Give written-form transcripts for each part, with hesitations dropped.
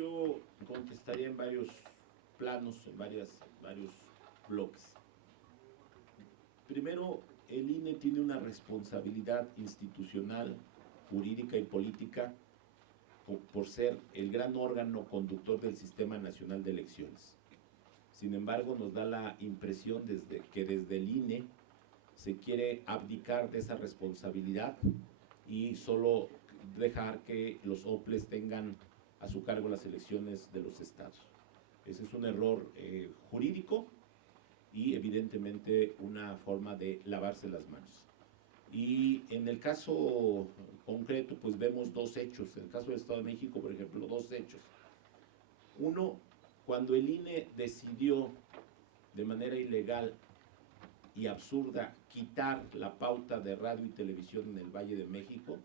yo contestaría en varios planos, en varios bloques. Primero, el INE tiene una responsabilidad institucional, jurídica y política por ser el gran órgano conductor del Sistema Nacional de Elecciones. Sin embargo, nos da la impresión que desde el INE se quiere abdicar de esa responsabilidad y solo dejar que los OPLES tengan a su cargo las elecciones de los estados. Ese es un error jurídico y evidentemente una forma de lavarse las manos. Y en el caso concreto, pues vemos dos hechos. En el caso del Estado de México, por ejemplo, dos hechos. Uno, cuando el INE decidió de manera ilegal y absurda quitar la pauta de radio y televisión en el Valle de México,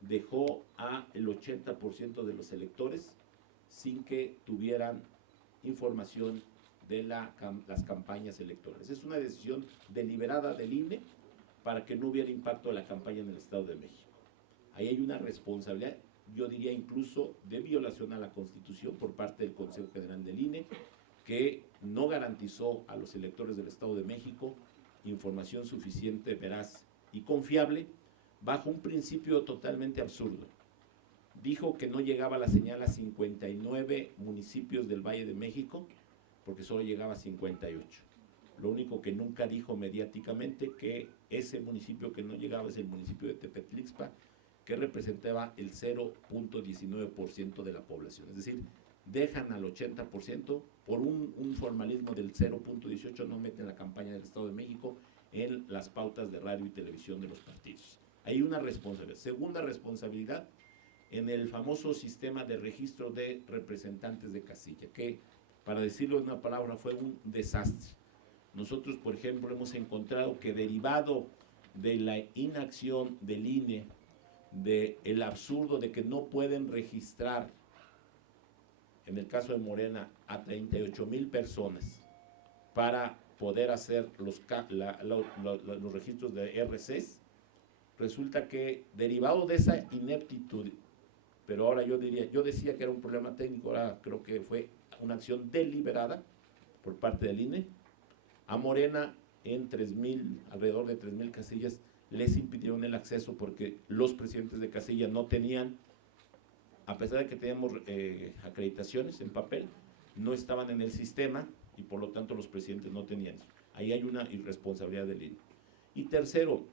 dejó a el 80% de los electores sin que tuvieran información de las campañas electorales. Es una decisión deliberada del INE para que no hubiera impacto de la campaña en el Estado de México. Ahí hay una responsabilidad, yo diría incluso de violación a la Constitución por parte del Consejo General del INE, que no garantizó a los electores del Estado de México información suficiente, veraz y confiable, bajo un principio totalmente absurdo. Dijo que no llegaba la señal a 59 municipios del Valle de México, porque solo llegaba a 58. Lo único que nunca dijo mediáticamente que ese municipio que no llegaba es el municipio de Tepetlixpa, que representaba el 0.19% de la población. Es decir, dejan al 80% por un formalismo del 0.18, no meten la campaña del Estado de México en las pautas de radio y televisión de los partidos. Hay una responsabilidad. Segunda responsabilidad, en el famoso sistema de registro de representantes de casilla, que, para decirlo en una palabra, fue un desastre. Nosotros, por ejemplo, hemos encontrado que derivado de la inacción del INE, del absurdo de que no pueden registrar, en el caso de Morena, a 38,000 personas para poder hacer los registros de RCs, resulta que derivado de esa ineptitud, pero ahora yo decía que era un problema técnico, ahora creo que fue una acción deliberada por parte del INE, a Morena en alrededor de 3,000 casillas les impidieron el acceso porque los presidentes de casilla no tenían, a pesar de que teníamos acreditaciones en papel, no estaban en el sistema y por lo tanto los presidentes no tenían eso. Ahí hay una irresponsabilidad del INE. Y tercero,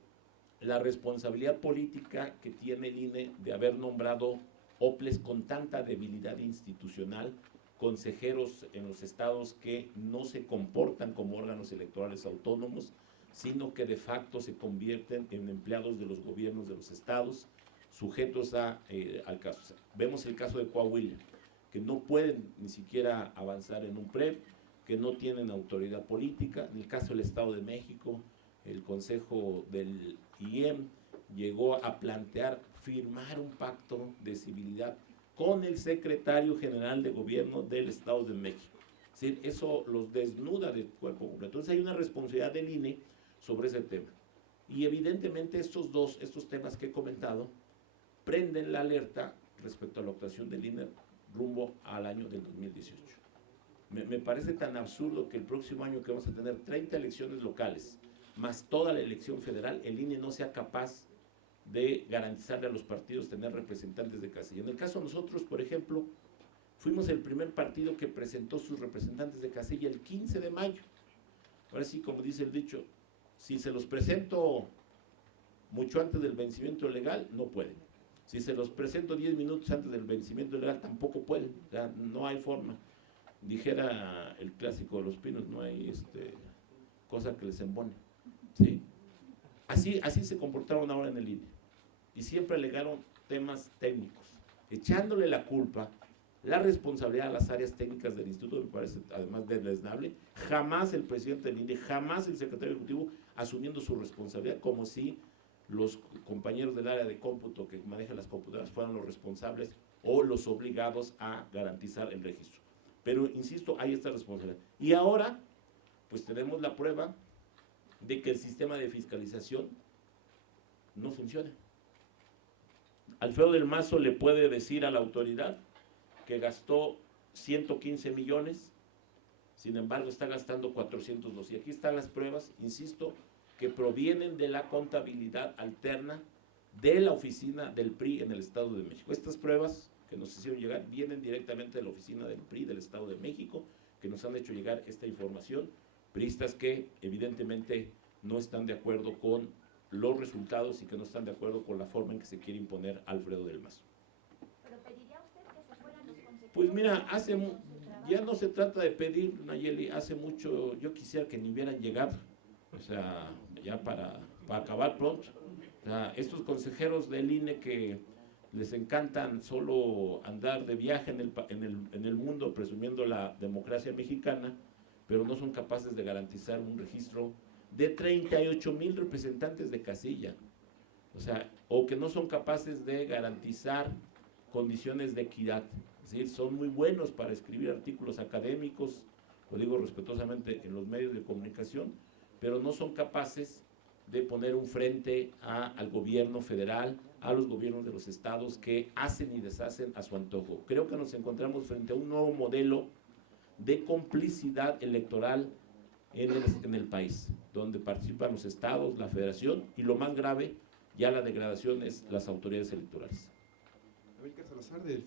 la responsabilidad política que tiene el INE de haber nombrado OPLES con tanta debilidad institucional, consejeros en los estados que no se comportan como órganos electorales autónomos, sino que de facto se convierten en empleados de los gobiernos de los estados, sujetos al caso. Vemos el caso de Coahuila, que no pueden ni siquiera avanzar en un PREP, que no tienen autoridad política. En el caso del Estado de México, el Consejo del IEM llegó a plantear firmar un pacto de civilidad con el secretario general de gobierno del Estado de México. Es decir, eso los desnuda del cuerpo completo. Entonces hay una responsabilidad del INE sobre ese tema. Y evidentemente estos temas que he comentado prenden la alerta respecto a la actuación del INE rumbo al año del 2018. Me parece tan absurdo que el próximo año, que vamos a tener 30 elecciones locales, más toda la elección federal, el INE no sea capaz de garantizarle a los partidos tener representantes de casilla. En el caso de nosotros, por ejemplo, fuimos el primer partido que presentó sus representantes de casilla el 15 de mayo. Ahora sí, como dice el dicho, si se los presento mucho antes del vencimiento legal, no pueden. Si se los presento 10 minutos antes del vencimiento legal, tampoco pueden. O sea, no hay forma. Dijera el clásico de Los Pinos, no hay cosa que les embone. ¿Sí? Así se comportaron ahora en el INE. Y siempre alegaron temas técnicos, echándole la culpa, la responsabilidad a las áreas técnicas del instituto, me parece además deleznable. Jamás el presidente del INE, jamás el secretario ejecutivo asumiendo su responsabilidad, como si los compañeros del área de cómputo que manejan las computadoras fueran los responsables o los obligados a garantizar el registro. Pero insisto, hay esta responsabilidad. Y ahora, pues tenemos la prueba de que el sistema de fiscalización no funciona. Alfredo del Mazo le puede decir a la autoridad que gastó 115 millones, sin embargo está gastando 402. Y aquí están las pruebas, insisto, que provienen de la contabilidad alterna de la oficina del PRI en el Estado de México. Estas pruebas que nos hicieron llegar vienen directamente de la oficina del PRI del Estado de México, que nos han hecho llegar esta información, priistas que evidentemente no están de acuerdo con los resultados y que no están de acuerdo con la forma en que se quiere imponer Alfredo del Mazo. ¿Pero pediría usted que se fueran los consejeros? Pues mira, ya no se trata de pedir, Nayeli, hace mucho yo quisiera que ni hubieran llegado, o sea, ya para acabar pronto. O sea, estos consejeros del INE que les encantan solo andar de viaje en el mundo presumiendo la democracia mexicana, pero no son capaces de garantizar un registro de 38,000 representantes de casilla. O sea, o que no son capaces de garantizar condiciones de equidad. Es decir, son muy buenos para escribir artículos académicos, lo digo respetuosamente, en los medios de comunicación, pero no son capaces de poner un frente al gobierno federal, a los gobiernos de los estados que hacen y deshacen a su antojo. Creo que nos encontramos frente a un nuevo modelo de complicidad electoral en el país, donde participan los estados, la federación y lo más grave, ya la degradación es las autoridades electorales. Amílcar Salazar, del